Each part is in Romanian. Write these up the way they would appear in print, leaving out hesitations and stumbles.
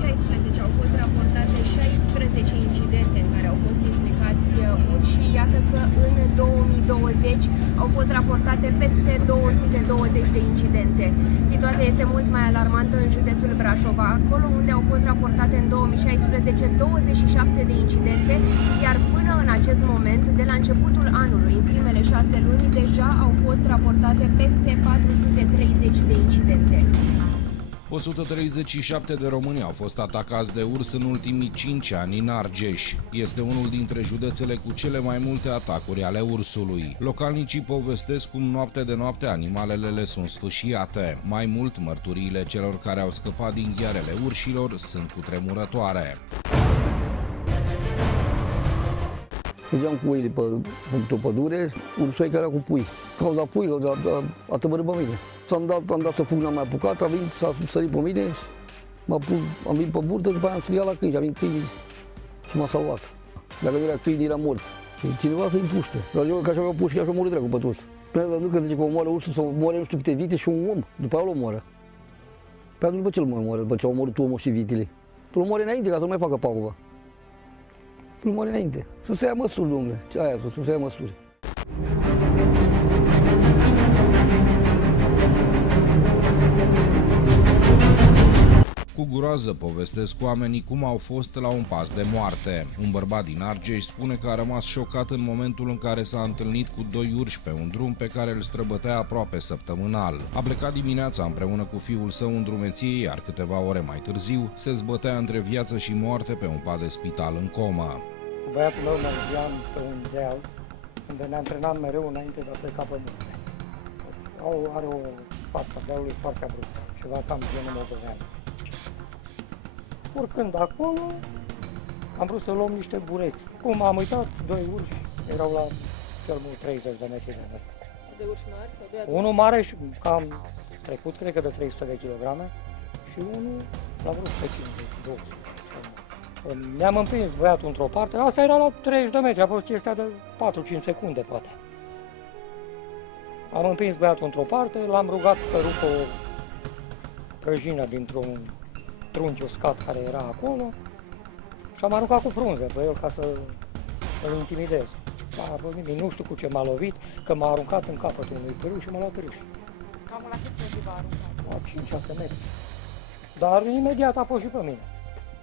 2016 au fost raportate 16 incidente în care au fost implicați urși. Iată că în 2020 au fost raportate peste 220 de incidente. Situația este mult mai alarmantă în județul Brașov, acolo unde au fost raportate în 2016 27 de incidente, iar până în acest moment, de la începutul anului, în primele 6 luni, deja au fost raportate peste 430 de incidente. 137 de români au fost atacați de urs în ultimii 5 ani în Argeș. Este unul dintre județele cu cele mai multe atacuri ale ursului. Localnicii povestesc cum noapte de noapte animalele le sunt sfâșiate. Mai mult, mărturiile celor care au scăpat din ghearele urșilor sunt cutremurătoare. Mergeam cu oile pe o pădure, ursoi care era cu pui. Cauza puilor, a tăbărât pe mine. Am dat să fug, n-am mai apucat, a venit, s-a sărit pe mine, am venit pe burtă și după aia am strigat la câini, a venit câinii și m-a salvat. Dacă nu era câinii, era mort. Cineva să-i împuște. Dar eu, că așa că puști, așa omorât dracu pe toți. Nu că zice că omoară ursul sau omoară nu știu câte vite și un om, după aia îl omoară. Pe atunci după ce îl mai omoară, după ce a omorât omul și vitele? Îl omoară înainte ca să nu mai facă pagubă. Îl omoară înainte. Să se ia măsuri, domnule. Ce aia să se ia măsuri. Cu groază povestesc oamenii cum au fost la un pas de moarte. Un bărbat din Argeș spune că a rămas șocat în momentul în care s-a întâlnit cu 2 urși pe un drum pe care îl străbătea aproape săptămânal. A plecat dimineața împreună cu fiul său în drumeție, iar câteva ore mai târziu se zbătea între viață și moarte pe un pat de spital în comă. Cu băiatul meu mergeam pe un deal unde ne antrenam mereu înainte de a pleca pe munte. Are o față a dealului foarte abruptă, ceva cam genul moldovean. Urcând acolo, am vrut să luăm niște bureți. Cum am uitat, 2 urși erau la cel mult 30 de metri de mult. De urși mari sau de adulți? Unul mare și cam trecut, cred că de 300 de kilograme, și unul la vreo 150-200. Ne-am împins băiatul într-o parte, asta era la 30 de metri, a fost chestia de 4-5 secunde, poate. Am împins băiatul într-o parte, l-am rugat să rupă o prăjină dintr-un trunchi uscat care era acolo și am aruncat cu frunze pe el ca să îl intimidez. A fost nimic, nu știu cu ce m-a lovit, că m-a aruncat în capătul unui pârâu și m-a luat râș. Cam la câți metri v-a aruncat? La 5-7 metri. Dar imediat a fost și pe mine.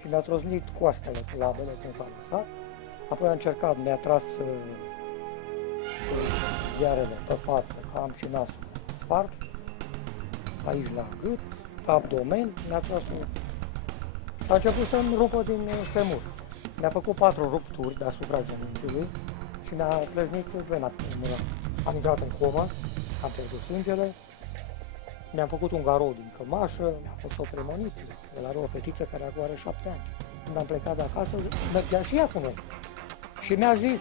Și mi-a trosnit coastele cu labele când s-a lăsat. Apoi a încercat, mi-a tras ziarele pe față, că am și nasul spart, aici la gât, pe abdomen, mi-a tras a început să-mi rupă din femur. Mi-a făcut 4 rupturi deasupra genunchiului și mi-a pleznit vena pulmonară. Am intrat în comă, am pierdut sângele, mi-am făcut un garou din cămașă, mi-a fost o premoniție. El are o fetiță care acum are 7 ani. Când am plecat de acasă, mergea și ea cu noi. Și mi-a zis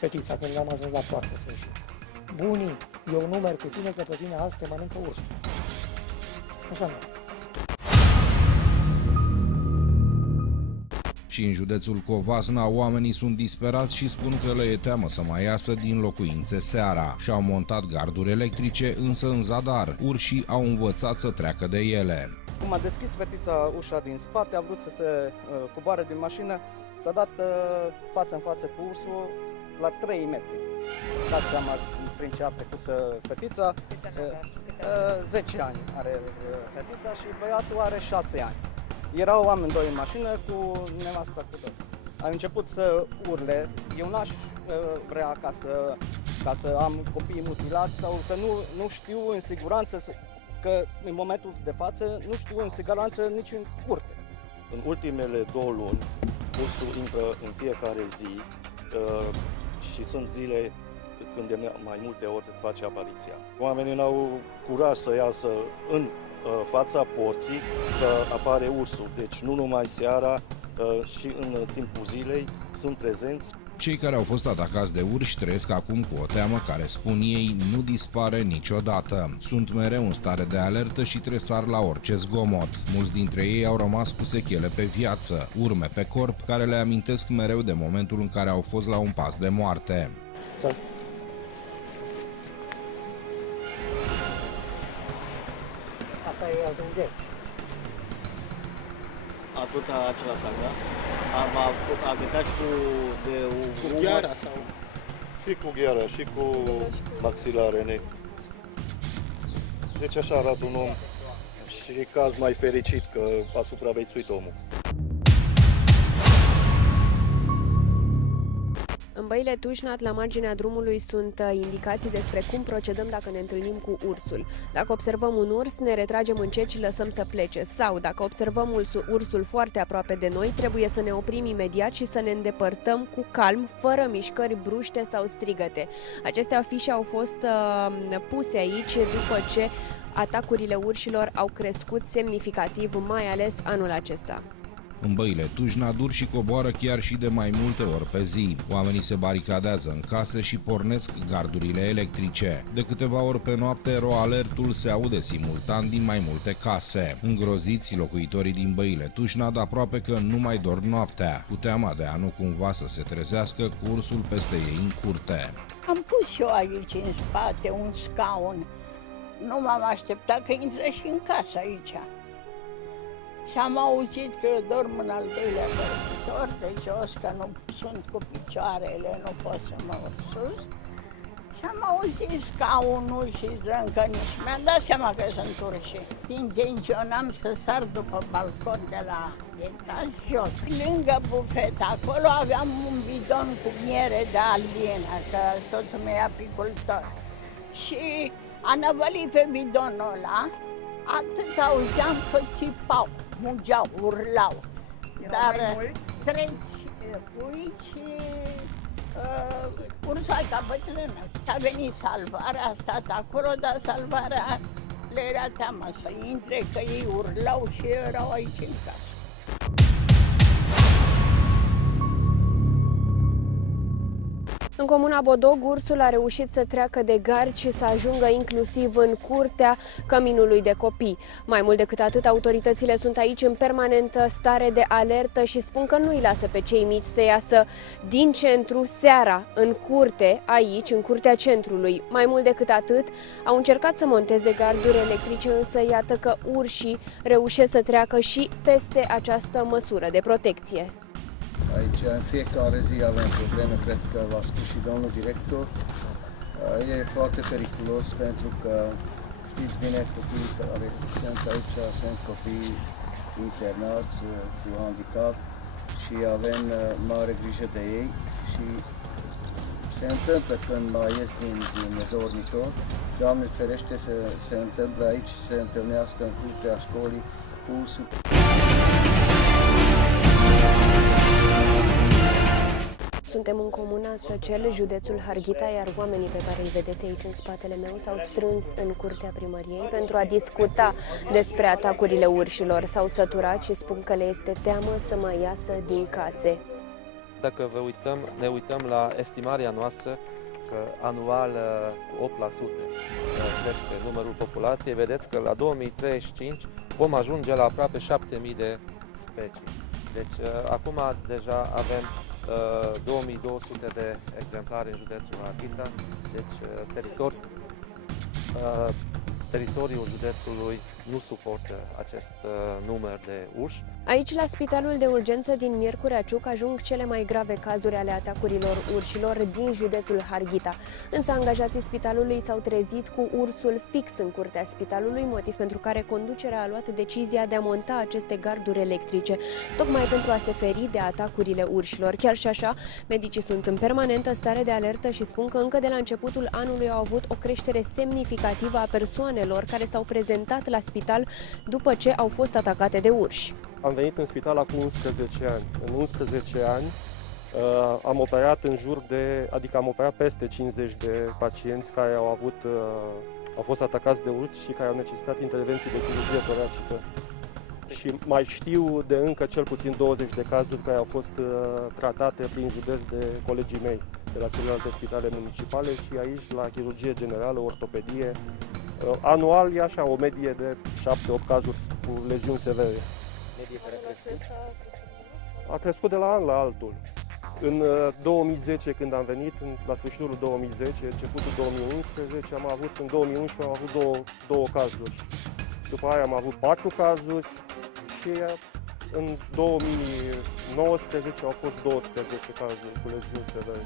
fetița când am ajuns la poartă să ieșim: "Bunii, eu nu merg cu tine, că pe tine azi te mănâncă ursul." Așa mi-a zis. Și în județul Covasna, oamenii sunt disperați și spun că le e teamă să mai iasă din locuințe seara. Și-au montat garduri electrice, însă în zadar, urșii au învățat să treacă de ele. Cum a deschis fetița ușa din spate, a vrut să se coboare din mașină, s-a dat față în față cu ursul la 3 metri. Dați seama prin ce a trecut fetița. 10 ani are fetița și băiatul are 6 ani. Erau amândoi în mașină cu nevasta cu tot. Am început să urle. Eu n-aș vrea ca să am copii mutilați sau să nu știu în siguranță că în momentul de față nu știu în siguranță nici în curte. În ultimele 2 luni, ursul intră în fiecare zi și sunt zile când de mai multe ori face apariția. Oamenii n-au curaj să iasă în fața porții că apare ursul, deci nu numai seara, și în timpul zilei sunt prezenți. Cei care au fost atacați de urși trăiesc acum cu o teamă care, spun ei, nu dispare niciodată. Sunt mereu în stare de alertă și tresar la orice zgomot. Mulți dintre ei au rămas cu sechele pe viață, urme pe corp care le amintesc mereu de momentul în care au fost la un pas de moarte. Asta e altul de. tot acela atac, da? Am agățat și cu gheara sau... Și cu gheara, și cu maxilare. Deci așa arată un om și caz mai fericit că a supraviețuit omul. În Băile Tușnad, la marginea drumului, sunt indicații despre cum procedăm dacă ne întâlnim cu ursul. Dacă observăm un urs, ne retragem încet și lăsăm să plece. Sau, dacă observăm ursul foarte aproape de noi, trebuie să ne oprim imediat și să ne îndepărtăm cu calm, fără mișcări bruște sau strigăte. Aceste afișe au fost puse aici după ce atacurile urșilor au crescut semnificativ, mai ales anul acesta. În Băile Tușnad, urșii coboară chiar și de mai multe ori pe zi. Oamenii se baricadează în case și pornesc gardurile electrice. De câteva ori pe noapte, ro-alertul se aude simultan din mai multe case. Îngroziți, locuitorii din Băile Tușnad aproape că nu mai dorm noaptea, cu teama de a nu cumva să se trezească cu ursul peste ei în curte. Am pus eu aici în spate un scaun. Nu m-am așteptat că intră și în casă aici. Și am auzit că eu dorm în al doilea dormitor de jos, că nu sunt cu picioarele, nu pot să mă urc sus. Și am auzit scaunul și zrâncăniși. Mi-am dat seama că sunt urși. Intenționam să sar după balcon de la etaj jos. Lângă bufet, acolo aveam un bidon cu miere de alienă, că soțul meu e apicultor. Și a năvălit pe bidonul ăla, atât auzeam că țipau, mugeau, urlau. Dar trei pui și ursoaica bătrână. A venit salvarea, a stat acolo, dar salvarea le era teamă să intre, că ei urlau și erau aici în casă. În comuna Bodog, ursul a reușit să treacă de gard și să ajungă inclusiv în curtea căminului de copii. Mai mult decât atât, autoritățile sunt aici în permanentă stare de alertă și spun că nu îi lasă pe cei mici să iasă din centru seara, în curte, aici, în curtea centrului. Mai mult decât atât, au încercat să monteze garduri electrice, însă iată că urșii reușesc să treacă și peste această măsură de protecție. Aici în fiecare zi avem probleme, cred că v-a spus și domnul director. E foarte periculos pentru că știți bine, copiii care sunt aici sunt copii internați cu handicap și avem mare grijă de ei și se întâmplă când mai ies din dormitor, Doamne ferește să se întâmple aici, să se întâlnească în curtea școlii cu ursul. Suntem în comuna Săcel, județul Harghita, iar oamenii pe care îi vedeți aici în spatele meu s-au strâns în curtea primăriei pentru a discuta despre atacurile urșilor. S-au săturat și spun că le este teamă să mai iasă din case. Dacă ne uităm la estimarea noastră, că anual 8% crește numărul populației, vedeți că la 2035 vom ajunge la aproape 7.000 de specii. Deci acum deja avem 2200 de exemplare în județul Harghita, deci teritoriul județului nu suportă acest număr de urși. Aici, la Spitalul de Urgență din Miercurea Ciuc, ajung cele mai grave cazuri ale atacurilor urșilor din județul Harghita. Însă angajații spitalului s-au trezit cu ursul fix în curtea spitalului, motiv pentru care conducerea a luat decizia de a monta aceste garduri electrice, tocmai pentru a se feri de atacurile urșilor. Chiar și așa, medicii sunt în permanentă stare de alertă și spun că încă de la începutul anului au avut o creștere semnificativă a persoanelor care s-au prezentat la spital după ce au fost atacate de urși. Am venit în spital acum 11 ani. În 11 ani am operat am operat peste 50 de pacienți care au fost atacați de urși și care au necesitat intervenții de chirurgie toracică. Și mai știu de încă cel puțin 20 de cazuri care au fost tratate prin județ de colegii mei de la celelalte spitale municipale și aici la chirurgie generală, ortopedie. Anual e așa o medie de 7-8 cazuri cu leziuni severe. Medie care a crescut? A crescut de la an la altul. În 2010, când am venit, la sfârșitul 2010, începutul 2011, în 2011 am avut două cazuri. După aia am avut 4 cazuri și în 2019 au fost 12 cazuri cu leziuni severe.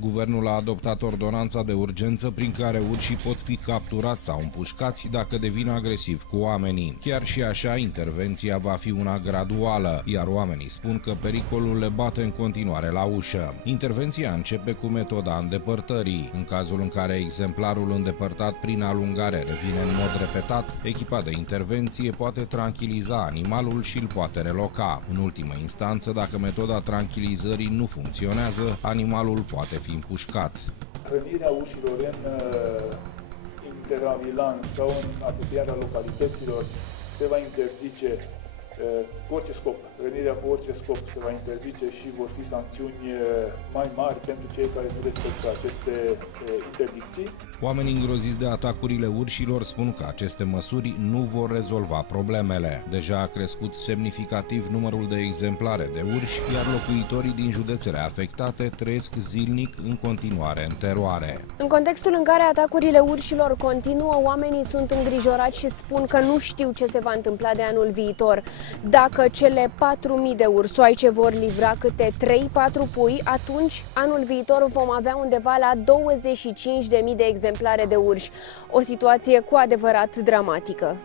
Guvernul a adoptat ordonanța de urgență prin care urșii pot fi capturați sau împușcați dacă devin agresivi cu oamenii. Chiar și așa, intervenția va fi una graduală, iar oamenii spun că pericolul le bate în continuare la ușă. Intervenția începe cu metoda îndepărtării. În cazul în care exemplarul îndepărtat prin alungare revine în mod repetat, echipa de intervenție poate tranquiliza animalul și îl poate reloca. În ultimă instanță, dacă metoda tranquilizării nu funcționează, animalul poate fi împușcat. Hrănirea urșilor în interavilan sau în apropierea localităților se va interzice cu orice scop. Hrănirea cu orice scop se va interzice și vor fi sancțiuni mai mari pentru cei care nu respectă aceste interdicții. Oamenii îngroziți de atacurile urșilor spun că aceste măsuri nu vor rezolva problemele. Deja a crescut semnificativ numărul de exemplare de urși, iar locuitorii din județele afectate trăiesc zilnic în continuare în teroare. În contextul în care atacurile urșilor continuă, oamenii sunt îngrijorați și spun că nu știu ce se va întâmpla de anul viitor. Dacă cele 4.000 de ursoaice vor livra câte 3-4 pui, atunci anul viitor vom avea undeva la 25.000 de exemplare de urși. O situație cu adevărat dramatică.